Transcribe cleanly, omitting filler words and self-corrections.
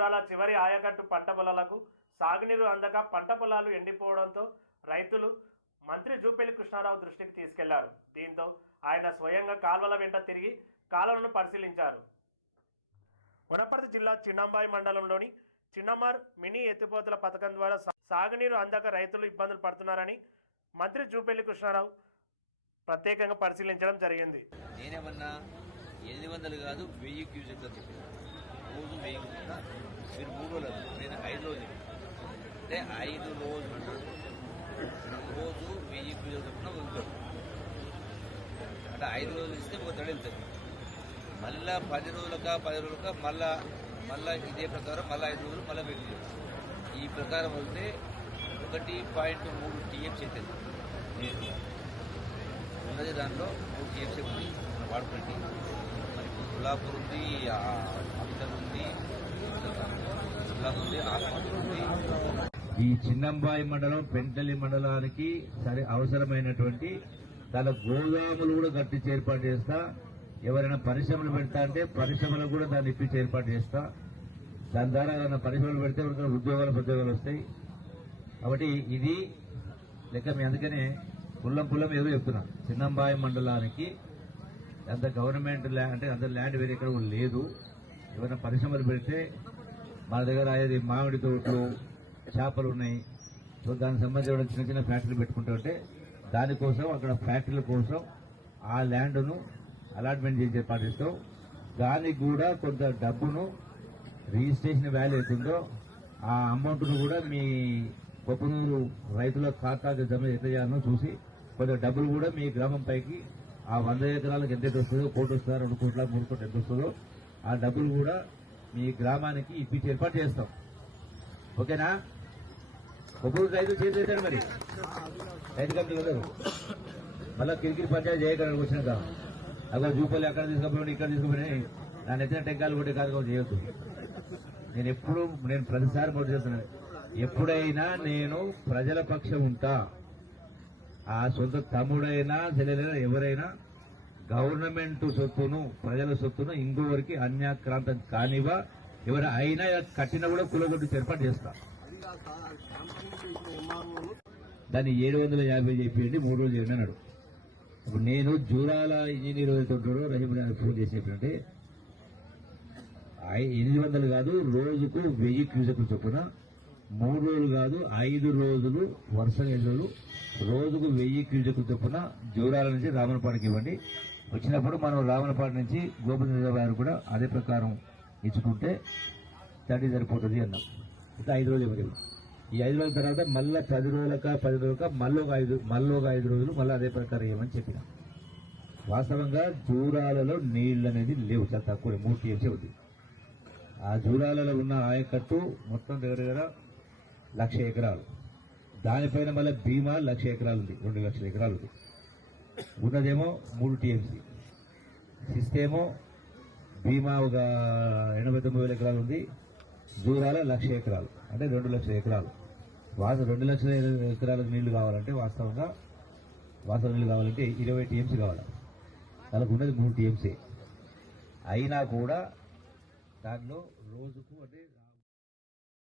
జూరాల చివరి ఆయకట్టు పంట పొలాలకు సాగునీరు అందక పంట పొలాలు ఎండిపోవడంతో రైతులు మంత్రి జూపల్లి కృష్ణారావు దృష్టికి తీసుకెళ్లారు. దీంతో ఆయన స్వయంగా కాల్వల వెంట తిరిగి కాలువలను పరిశీలించారు. వనపర్తి జిల్లా చిన్నంబాయి మండలంలోని చిన్నమార్ మినీ ఎత్తిపోతల పథకం ద్వారా సాగునీరు అందక రైతులు ఇబ్బందులు పడుతున్నారని మంత్రి జూపల్లి కృష్ణారావు ప్రత్యేకంగా పరిశీలించడం జరిగింది. నేనేమన్నా 800 కాదు 1000 క్యూసెక్లు అని చెప్పాను. రోజు 1000 మీరు 3 రోజులు, నేను 5 రోజులు అంటే 5 రోజులు రోజు 1000 క్యూసెక్లు చొప్పున వదులుతాడు. అంటే 5 రోజులు ఇస్తే ఒక తడి వెళ్తుంది. మళ్ళా 10 రోజులక మళ్ళా ఇదే ప్రకారం మళ్ళీ 5 రోజులు మళ్ళీ పెట్టి ఈ ప్రకారం వదిలితే 1.3 టీఎంసీ అవుతుంది. ఉన్నది దాంట్లో 3 టీఎంసీ ఉంది వాడుకుంటే. మరి గులాపూర్ ఉంది, అమితల్ ఉంది, ఆత్మహత్య ఉంది. ఈ చిన్నంబాయి మండలం పెంటల్లి మండలానికి సరే అవసరమైనటువంటి దాని గోదాములు కూడా కట్టించి ఏర్పాటు చేస్తా. ఎవరైనా పరిశ్రమలు పెడతా అంటే పరిశ్రమలకు కూడా దాన్ని ఇప్పించి ఏర్పాటు చేస్తా. దాని ద్వారా ఏదైనా పరిశ్రమలు పెడితే ఉద్యోగాలు వస్తాయి. కాబట్టి ఇది లెక్క మీ అందుకనే పుల్లం ఏదో చెప్తున్నా. చిన్నంబాయి మండలానికి అంత గవర్నమెంట్ అంటే అంత ల్యాండ్ వేరే ఎక్కడ లేదు. ఎవరైనా పరిశ్రమలు పెడితే మన దగ్గర అయ్యేది మామిడి తోటలు, చేపలు ఉన్నాయి. సో దానికి సంబంధించిన చిన్న ఫ్యాక్టరీలు పెట్టుకుంటుంటే దానికోసం అక్కడ ఫ్యాక్టరీల కోసం ఆ ల్యాండ్ను అలాట్మెంట్ చేసి ఏర్పాటు చేస్తాం. దానికి కూడా కొంత డబ్బును రిజిస్ట్రేషన్ వాల్యూ అవుతుందో ఆ అమౌంట్ను కూడా మీ కొప్పనూరు రైతుల ఖాతాకి జమ ఎంత చేయాలో చూసి కొంత డబ్బులు కూడా మీ గ్రామం పైకి ఆ 100 ఎకరాలకు ఎంత వస్తుందో, 1 కోటి వస్తుందో, 2 కోట్ల 3 కోట్లు ఎంత వస్తుందో ఆ డబ్బులు కూడా మీ గ్రామానికి ఇప్పించి ఏర్పాటు చేస్తాం. ఓకేనా? కొప్పనూరు రైతులు చేసేసాడు. మరి రైతు కమిటీ వెళ్ళరు. మళ్ళా కిరికిరి పంచాయతీ చేయగలరు. వచ్చినాక అక్కడ జూపల్లి అక్కడ తీసుకుపోయి ఇక్కడ తీసుకుపోయి నా ఎత్తిన టెంకాయలు కొట్టే కార్యక్రమం చేయొద్దు. నేను ప్రతిసారి మొదటి చేస్తున్నాను. ఎప్పుడైనా నేను ప్రజల పక్షం ఉంటా. ఆ సొంత తమ్ముడైనా చెల్లెలైనా ఎవరైనా గవర్నమెంట్ సొత్తును, ప్రజల సొత్తును ఇంకోవరికి అన్యాక్రాంతం కానివా. ఎవరైనా కట్టినా కూడా కులగొట్టు ఏర్పాటు చేస్తా. దాన్ని 750 చెప్పేయండి, 3 రోజులు చేయండి అన్నాడు. ఇప్పుడు నేను జూరాల ఇంజనీర్ వెళ్తుంటాడు రహీం ఫోన్ చేసినప్పుడంటే 800 కాదు రోజుకు 1000 క్యూసెక్లు చొప్పున 3 రోజులు కాదు 5 రోజులు వరుసగా 5 రోజులు రోజుకు 1000 క్యూసెక్లు చొప్పున జూరాల నుంచి రామనపాడికి ఇవ్వండి. వచ్చినప్పుడు మనం రామనపాడి నుంచి గోపతి రిజర్వాయర్ కూడా అదే ప్రకారం ఇచ్చుకుంటే తడి సరిపోతుంది అన్నాం. ఇట్లా 5 రోజులు ఇవ్వలేదు. ఈ 5 రోజుల తర్వాత మళ్ళీ 10 రోజులక మళ్ళీ ఒక 5 రోజులు మళ్ళీ అదే ప్రకారం ఇవ్వమని చెప్పిన. వాస్తవంగా జూరాలలో నీళ్లు అనేది లేవు, చాలా తక్కువ, 3 టీఎంసీ అవుతుంది. ఆ జూరాలలో ఉన్న ఆయకట్టు మొత్తం దగ్గర 1,00,000 ఎకరాలు. దానిపైన మళ్ళీ భీమా 1,00,000 ఎకరాలు ఉంది, 2,00,000 ఎకరాలు ఉంది. ఉన్నదేమో 3 టీఎంసీ. సిస్తేమో భీమా ఒక 89,000 ఎకరాలు ఉంది. జూరాల 1,00,000 ఎకరాలు అంటే 2,00,000 ఎకరాలు. 2,00,000 ఎకరాలకు నీళ్లు కావాలంటే వాస్తవ నీళ్లు కావాలంటే 20 టీఎంసీ కావాలి. వాళ్ళకు ఉన్నది 3 టీఎంసీ. అయినా కూడా దానిలో రోజుకు అంటే